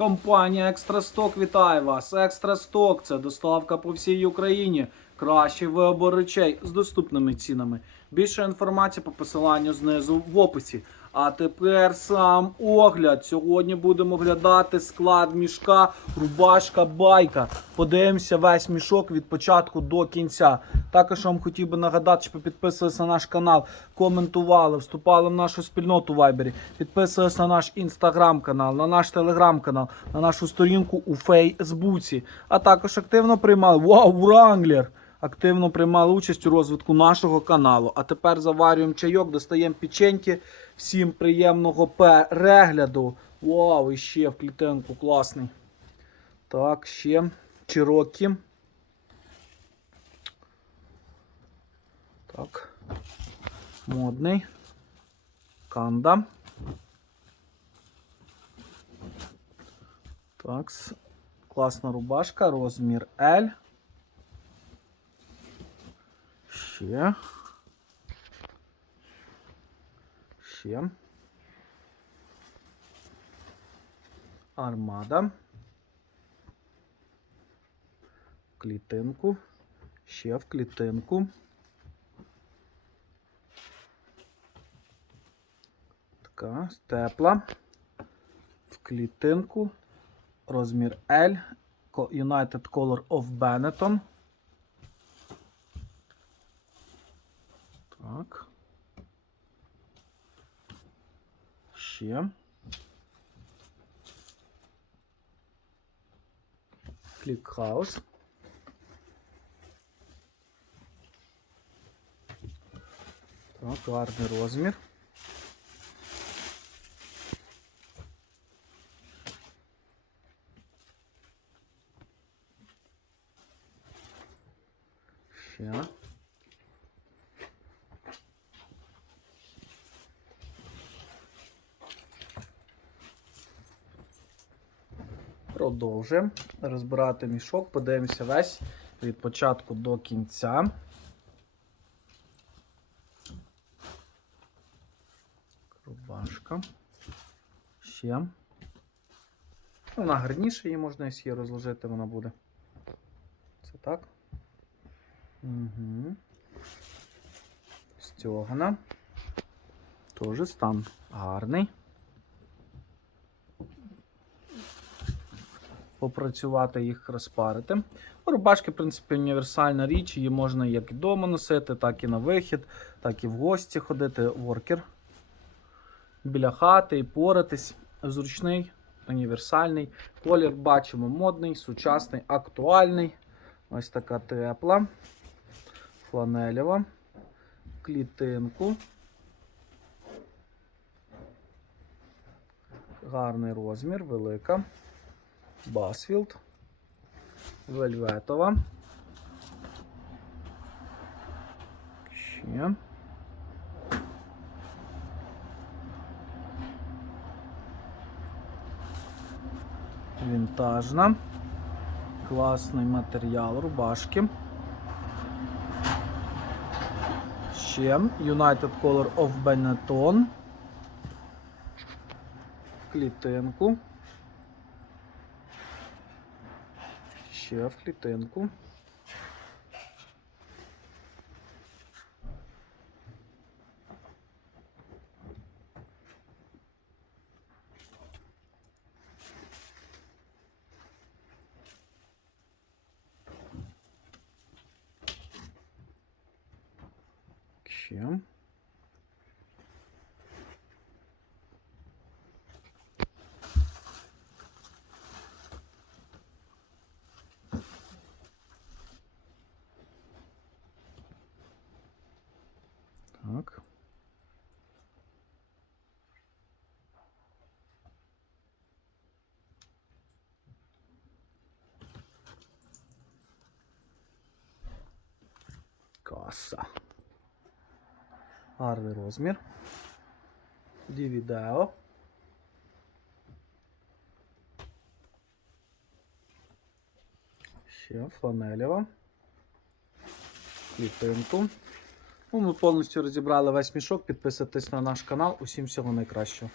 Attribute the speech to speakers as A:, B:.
A: Компанія Екстрасток вітає вас. Екстрасток це доставка по всій Україні. Кращий вибор речей з доступними цінами. Більше інформації по посиланню знизу в описі. А тепер сам огляд. Сьогодні будемо оглядати склад мішка, рубашка, байка. Подивимося весь мішок від початку до кінця. Також вам хотів би нагадати, щоб підписувалися на наш канал, коментували, вступали в нашу спільноту в Вайбері, підписувалися на наш інстаграм-канал, на наш телеграм-канал, на нашу сторінку у Фейсбуці. А також активно приймали Вау, Вранглер! Активно приймали участь у розвитку нашого каналу. А тепер заварюємо чайок, достаємо печеньки. Всім приємного перегляду. Вау, і ще в клітинку класний. Так, ще Чирокі. Так. Модний. Канда. Так. Класна рубашка, розмір L. Ще. Ще. Армада. Клітинку. Ще в клітинку. Така, тепла. В клітинку. Розмір L. United Color of Benetton. Так. Ще. Клікхаус. Так, гарний розмір. Ще. Продовжуємо розбирати мішок, подивимося весь від початку до кінця. Рубашка. Ще. Вона гарніша, її можна і її розложити, вона буде. Це так. Угу. Стьогана. Теж стан гарний. Попрацювати їх розпарити. Рубашки, в принципі, універсальна річ, її можна як і вдома носити, так і на вихід, так і в гості ходити. Воркер. Біля хати і поратись. Зручний, універсальний. Колір бачимо модний, сучасний, актуальний. Ось така тепла. Фланелева. Клітинку. Гарний розмір, велика. Басфілд, Вельветова. Ще. Вінтажна. Класний матеріал рубашки. Ще United Color of Benetton. Клітинку. Ще в клітинку. Ще. Каса. Гарний розмір. Дівідео. Ще фланелева. Клітинку. Ну, ми повністю розібрали весь мішок. Підписуйтесь на наш канал. Усім всього найкращого.